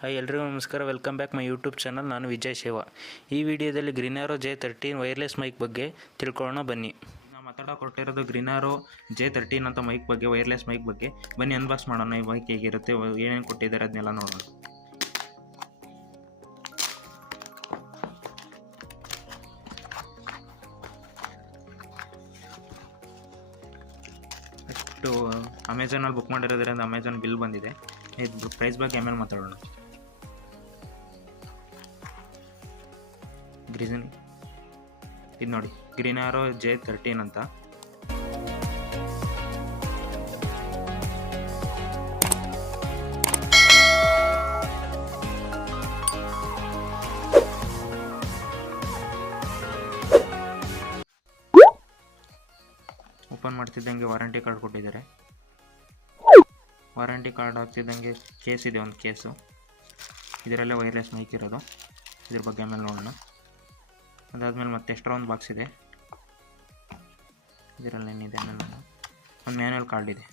Hi ಎಲ್ರಿಗೂ ನಮಸ್ಕಾರ. Welcome back my YouTube channel. ನಾನು ವಿಜಯ್ ಸೇವಾ. ಈ ವಿಡಿಯೋದಲ್ಲಿ ಗ್ರೀನಾರೋ J13 ವೈರ್ಲೆಸ್ ಮೈಕ್ ಬಗ್ಗೆ ತಿಳ್ಕೊಳ್ಳೋಣ ಬನ್ನಿ. ನಾವು ಮಾತಾಡೋಕೊಟ್ಟಿರೋದು ಗ್ರೀನಾರೋ J13 ಅಂತ ಮೈಕ್ ಬಗ್ಗೆ, ವೈರ್ಲೆಸ್ ಮೈಕ್ ಬಗ್ಗೆ. ಬನ್ನಿ ಅನ್ಬಾಕ್ಸ್ ಮಾಡೋಣ. ಈ ಮೈಕ್ ಹೇಗಿರುತ್ತೆ, ಏನೇನು ಕೊಟ್ಟಿದ್ದಾರೆ ಅದನ್ನೆಲ್ಲ ನೋಡೋಣ. ಅಷ್ಟು ಅಮೆಝಾನಲ್ಲಿ ಬುಕ್ ಮಾಡಿರೋದ್ರಿಂದ ಅಮೆಝಾನ್ ಬಿಲ್ ಬಂದಿದೆ. ಇದು ಪ್ರೈಸ್ ಬಗ್ಗೆ ಆಮೇಲೆ ಮಾತಾಡೋಣ. ಇದು ನೋಡಿ, ಗ್ರೀನಾರೋ J13 ಅಂತ. ಓಪನ್ ಮಾಡ್ತಿದ್ದಂಗೆ ವಾರಂಟಿ ಕಾರ್ಡ್ ಕೊಟ್ಟಿದ್ದಾರೆ. ವಾರಂಟಿ ಕಾರ್ಡ್ ಹಾಕ್ತಿದ್ದಂಗೆ ಕೇಸ್ ಇದೆ, ಒಂದು ಕೇಸು. ಇದರಲ್ಲೇ ವೈರ್ಲೆಸ್ ಮೈಕ್ ಇರೋದು. ಇದ್ರ ಬಗ್ಗೆ ಆಮೇಲೆ ನೋಡೋಣ. ಅದಾದಮೇಲೆ ಮತ್ತೆ ಎಕ್ಸ್ಟ್ರಾ ಒಂದು ಬಾಕ್ಸ್ ಇದೆ. ಇದರಲ್ಲಿ ಏನಿದೆ ಆಮೇಲೆ ಒಂದು ಮ್ಯಾನ್ಯಲ್ ಕಾರ್ಡ್ ಇದೆ.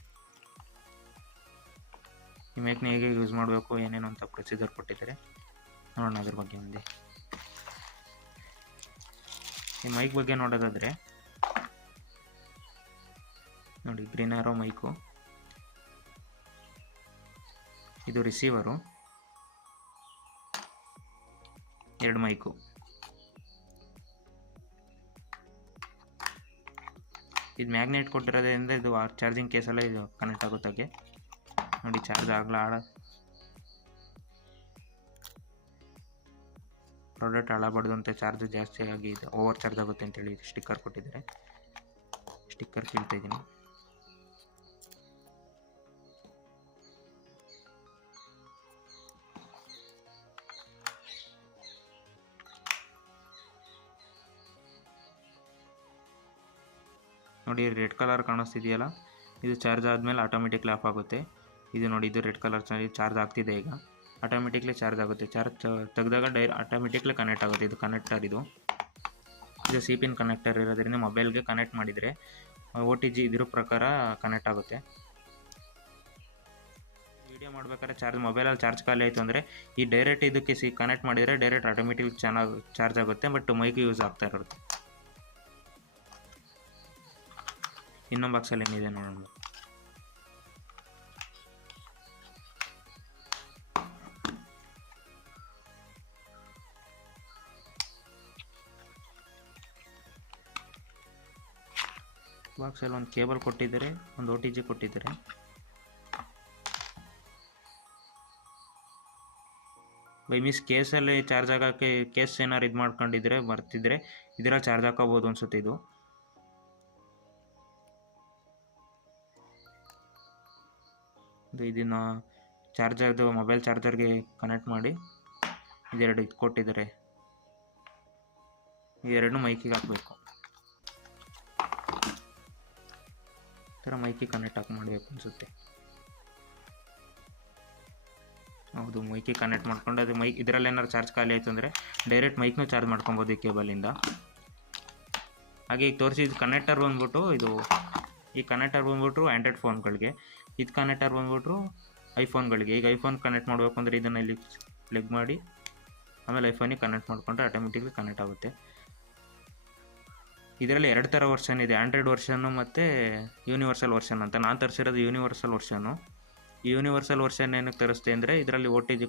ಈ ಮೈಕ್ನ ಹೇಗೆ ಯೂಸ್ ಮಾಡಬೇಕು, ಏನೇನು ಅಂತ ಪ್ರೊಸೀಜರ್ ಕೊಟ್ಟಿದ್ದಾರೆ, ನೋಡೋಣ ಅದ್ರ ಬಗ್ಗೆ ಮುಂದೆ. ಈ ಮೈಕ್ ಬಗ್ಗೆ ನೋಡೋದಾದರೆ ನೋಡಿ, ಗ್ರೀನಾರೋ ಮೈಕು, ಇದು ರಿಸೀವರು, 2 ಮೈಕು. ಇದು ಮ್ಯಾಗ್ನೆಟ್ ಕೊಟ್ಟಿರೋದ್ರಿಂದ ಇದು ಚಾರ್ಜಿಂಗ್ ಕೇಸೆಲ್ಲ ಇದು ಕನೆಕ್ಟ್ ಆಗುತ್ತಾಗೆ ನೋಡಿ. ಚಾರ್ಜ್ ಪ್ರಾಡಕ್ಟ್ ಹಾಳಾಗಬಾರ್ದು ಅಂತ ಚಾರ್ಜ್ ಜಾಸ್ತಿ ಆಗಿ ಇದು ಓವರ್ ಚಾರ್ಜ್ ಆಗುತ್ತೆ ಅಂತೇಳಿ ಸ್ಟಿಕ್ಕರ್ ಕೊಟ್ಟಿದ್ದಾರೆ. ಸ್ಟಿಕ್ಕರ್ ಕೀಳ್ತಾ ಇದ್ದೀನಿ. ನೋಡಿ, ರೆಡ್ ಕಲರ್ ಕಾಣಿಸ್ತಿದೆಯಲ್ಲ, ಇದು ಚಾರ್ಜ್ ಆದಮೇಲೆ ಆಟೋಮೆಟಿಕ್ಲಿ ಆಫ್ ಆಗುತ್ತೆ. ಇದು ನೋಡಿ, ಇದು ರೆಡ್ ಕಲರ್ ಚಾರ್ಜ್ ಆಗ್ತಿದೆ. ಈಗ ಆಟೋಮೆಟಿಕ್ಲಿ ಚಾರ್ಜ್ ಆಗುತ್ತೆ. ಚಾರ್ಜ್ ತೆಗೆದಾಗ ಆಟೋಮೆಟಿಕ್ಲಿ ಕನೆಕ್ಟ್ ಆಗುತ್ತೆ. ಇದು ಕನೆಕ್ಟರ್, ಇದು ಸಿ ಪಿನ್ ಕನೆಕ್ಟರ್ ಇರೋದ್ರಿಂದ ಮೊಬೈಲ್ಗೆ ಕನೆಕ್ಟ್ ಮಾಡಿದರೆ OTG ಇದ್ರ ಪ್ರಕಾರ ಕನೆಕ್ಟ್ ಆಗುತ್ತೆ. ವಿಡಿಯೋ ಮಾಡ್ಬೇಕಾದ್ರೆ ಮೊಬೈಲಲ್ಲಿ ಚಾರ್ಜ್ ಖಾಲಿ ಆಯಿತು ಅಂದರೆ ಈ ಡೈರೆಕ್ಟ್ ಇದಕ್ಕೆ ಕನೆಕ್ಟ್ ಮಾಡಿದರೆ ಡೈರೆಕ್ಟ್ ಆಟೋಮೆಟಿಕ್ ಚೆನ್ನಾಗಿ ಚಾರ್ಜ್ ಆಗುತ್ತೆ. ಬಟ್ ಮೈಕ್ ಯೂಸ್ ಆಗ್ತಾ ಇರುತ್ತೆ. ಇನ್ನೊಂದು ಬಾಕ್ಸಲ್ಲಿ ಏನಿದೆ ನೋಡೋಣ. ಬಾಕ್ಸಲ್ಲಿ ಒಂದು ಕೇಬಲ್ ಕೊಟ್ಟಿದ್ದಾರೆ, ಒಂದು OTG ಕೊಟ್ಟಿದ್ದಾರೆ. ಬೈ ಮಿಸ್ ಕೇಸಲ್ಲಿ ಚಾರ್ಜ್ ಆಗೋಕ್ಕೆ ಕೇಸ್ ಏನಾರು ಇದು ಮಾಡ್ಕೊಂಡಿದ್ರೆ ಬರ್ತಿದ್ರೆ ಇದರಲ್ಲಿ ಚಾರ್ಜ್ ಹಾಕೋಬೋದು ಅನ್ಸುತ್ತೆ. ಇದನ್ನು ಚಾರ್ಜರ್ದು ಮೊಬೈಲ್ ಚಾರ್ಜರ್ಗೆ ಕನೆಕ್ಟ್ ಮಾಡಿ ಇದೆರಡು ಇದು ಕೊಟ್ಟಿದ್ದಾರೆ. ಇವೆರಡು ಮೈಕಿಗೆ ಹಾಕಬೇಕು. ಈ ಥರ ಮೈಕಿಗೆ ಕನೆಕ್ಟ್ ಮಾಡಬೇಕು ಅನಿಸುತ್ತೆ. ಹೌದು, ಮೈಕಿಗೆ ಕನೆಕ್ಟ್ ಮಾಡ್ಕೊಂಡು ಅದು ಇದರಲ್ಲಿ ಏನಾದ್ರು ಚಾರ್ಜ್ ಖಾಲಿ ಆಯಿತು ಅಂದರೆ ಡೈರೆಕ್ಟ್ ಮೈಕ್ನೂ ಚಾರ್ಜ್ ಮಾಡ್ಕೊಬೋದು ಈ ಕೇಬಲಿಂದ. ಹಾಗೆ ಈಗ ತೋರಿಸಿದ ಕನೆಕ್ಟರ್ ಬಂದ್ಬಿಟ್ಟು ಈ ಕನೆಕ್ಟರ್ ಬಂದ್ಬಿಟ್ರು ಆ್ಯಂಡ್ರಾಯ್ಡ್ ಫೋನ್ಗಳಿಗೆ, ಇದು ಕನೆಕ್ಟರ್ ಬಂದ್ಬಿಟ್ರು ಐಫೋನ್ಗಳಿಗೆ. ಈಗ ಐಫೋನ್ ಕನೆಕ್ಟ್ ಮಾಡಬೇಕು ಅಂದರೆ ಇದನ್ನು ಇಲ್ಲಿ ಪ್ಲಗ್ ಮಾಡಿ ಆಮೇಲೆ ಐಫೋನಿಗೆ ಕನೆಕ್ಟ್ ಮಾಡಿಕೊಂಡ್ರೆ ಆಟೋಮೆಟಿಕ್ಲಿ ಕನೆಕ್ಟ್ ಆಗುತ್ತೆ. ಇದರಲ್ಲಿ 2 ಥರ ವರ್ಷನ್ ಇದೆ, ಆ್ಯಂಡ್ರಾಯ್ಡ್ ವರ್ಷನ್ನು ಮತ್ತು ಯೂನಿವರ್ಸಲ್ ವರ್ಷನ್ ಅಂತ. ನಾನು ತರಿಸಿರೋದು ಯೂನಿವರ್ಸಲ್ ವರ್ಷನ್ನು. ಈ ಯೂನಿವರ್ಸಲ್ ವರ್ಷನ್ ಏನಕ್ಕೆ ತರಿಸ್ತೆ ಅಂದರೆ ಇದರಲ್ಲಿ OTG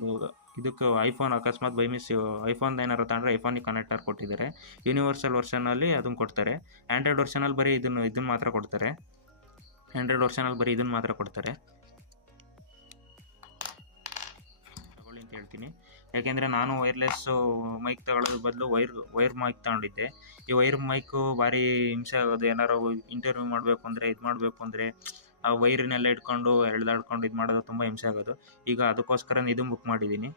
ಇದಕ್ಕೆ ಐಫೋನ್ ಅಕಸ್ಮಾತ್ ಬೈ ಮಿಸ್ ಐಫೋನ್ ಏನಾರು ತಗೊಂಡ್ರೆ ಐಫೋನಿಗೆ ಕನೆಕ್ಟರ್ ಕೊಟ್ಟಿದ್ದಾರೆ. ಯೂನಿವರ್ಸಲ್ ವರ್ಷನಲ್ಲಿ ಅದನ್ನು ಕೊಡ್ತಾರೆ. ಆ್ಯಂಡ್ರಾಯ್ಡ್ ವರ್ಷನಲ್ಲಿ ಬರೀ ಇದನ್ನು ಮಾತ್ರ ಕೊಡ್ತಾರೆ. ತಗೊಳ್ಳಿ ಅಂತ ಹೇಳ್ತೀನಿ. ಯಾಕೆಂದರೆ ನಾನು ವೈರ್ಲೆಸ್ಸು ಮೈಕ್ ತಗೊಳ್ಳೋದ್ರ ಬದಲು ವೈರ್ ಮೈಕ್ ತಗೊಂಡಿದ್ದೆ. ಈ ವೈರ್ ಮೈಕು ಭಾರಿ ಹಿಂಸೆ ಆಗೋದು. ಏನಾರು ಇಂಟರ್ವ್ಯೂ ಮಾಡಬೇಕು ಅಂದರೆ ಮಾಡಬೇಕು ಅಂದರೆ ಆ ವೈರನ್ನೆಲ್ಲ ಇಟ್ಕೊಂಡು ಎಳೆದಾಡ್ಕೊಂಡು ಇದು ಮಾಡೋದು ತುಂಬ ಹಿಂಸೆ ಆಗೋದು. ಈಗ ಅದಕ್ಕೋಸ್ಕರ ಇದನ್ನು ಬುಕ್ ಮಾಡಿದ್ದೀನಿ.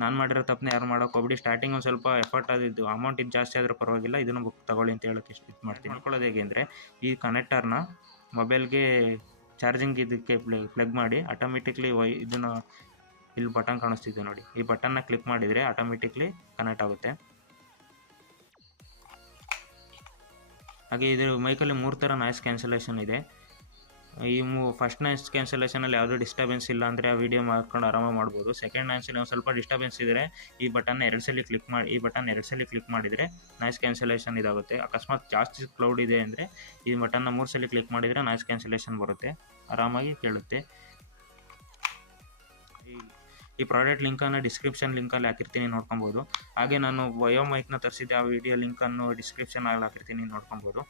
ನಾನು ಮಾಡಿರೋ ತಪ್ಪನ್ನ ಯಾರು ಮಾಡೋಕೆ ಹೋಗ್ಬಿಡಿ. ಸ್ಟಾರ್ಟಿಂಗ್ ಒಂದು ಸ್ವಲ್ಪ ಎಫರ್ಟ್ ಆದಿದ್ದು, ಅಮೌಂಟ್ ಇದು ಜಾಸ್ತಿ ಆದರೂ ಪರವಾಗಿಲ್ಲ, ಇದನ್ನು ಬುಕ್ ತಗೊಳ್ಳಿ ಅಂತ ಹೇಳೋಕ್ಕೆ ಇದು ಮಾಡ್ತೀನಿ. ಮಾಡ್ಕೊಳ್ಳೋದು ಹೇಗೆ ಅಂದರೆ ಈ ಕನೆಕ್ಟರ್ನ ಮೊಬೈಲ್ಗೆ ಚಾರ್ಜಿಂಗ್ ಇದಕ್ಕೆ ಪ್ಲಗ್ ಮಾಡಿ ಆಟೋಮೆಟಿಕ್ಲಿ ಇದನ್ನು ಇಲ್ಲಿ ಬಟನ್ ಕಾಣಿಸ್ತಿದೆ ನೋಡಿ, ಈ ಬಟನ್ನ ಕ್ಲಿಕ್ ಮಾಡಿದರೆ ಆಟೋಮೆಟಿಕ್ಲಿ ಕನೆಕ್ಟ್ ಆಗುತ್ತೆ. ಹಾಗೆ ಇದ್ರ ಮೈಕಲ್ಲಿ 3 ಥರ ನಾಯ್ಸ್ ಕ್ಯಾನ್ಸಲೇಷನ್ ಇದೆ. ಈ ಫಸ್ಟ್ ನಾಯ್ಸ್ ಕ್ಯಾನ್ಸಲೇಷನಲ್ಲಿ ಯಾವುದೇ ಡಿಸ್ಟರ್ಬೆನ್ಸ್ ಇಲ್ಲ ಅಂದರೆ ಆ ವಿಡಿಯೋ ಮಾಡ್ಕೊಂಡು ಆರಾಮಾಗಿ ಮಾಡ್ಬೋದು. ಸೆಕೆಂಡ್ ನಾಯ್ಸಲ್ಲಿ ಒಂದು ಸ್ವಲ್ಪ ಡಿಸ್ಟರ್ಬೆನ್ಸ್ ಇದ್ದರೆ ಈ ಬಟನ್ 2 ಸಲ ಕ್ಲಿಕ್ ಮಾಡಿದರೆ ನಾಯ್ಸ್ ಕ್ಯಾನ್ಸಲೇಷನ್ ಇದಾಗುತ್ತೆ. ಅಕಸ್ಮಾತ್ ಜಾಸ್ತಿ ಕ್ಲೌಡ್ ಇದೆ ಅಂದರೆ ಈ ಬಟನ್ನ 3 ಸಲ ಕ್ಲಿಕ್ ಮಾಡಿದರೆ ನಾಯ್ಸ್ ಕ್ಯಾನ್ಸಲೇಷನ್ ಬರುತ್ತೆ, ಆರಾಮಾಗಿ ಕೇಳುತ್ತೆ. ಈ ಪ್ರಾಡಕ್ಟ್ ಲಿಂಕನ್ನು ಡಿಸ್ಕ್ರಿಪ್ಷನ್ ಲಿಂಕಲ್ಲಿ ಹಾಕಿರ್ತೀನಿ, ನೋಡ್ಕೊಬೋದು. ಹಾಗೆ ನಾನು ವಯೋ ಮೈಕ್ನ ತರಿಸಿದ್ದೆ, ಆ ವಿಡಿಯೋ ಲಿಂಕನ್ನು ಡಿಸ್ಕ್ರಿಪ್ಷನಲ್ಲಿ ಹಾಕಿರ್ತೀನಿ, ನೋಡ್ಕೊಬೋದು.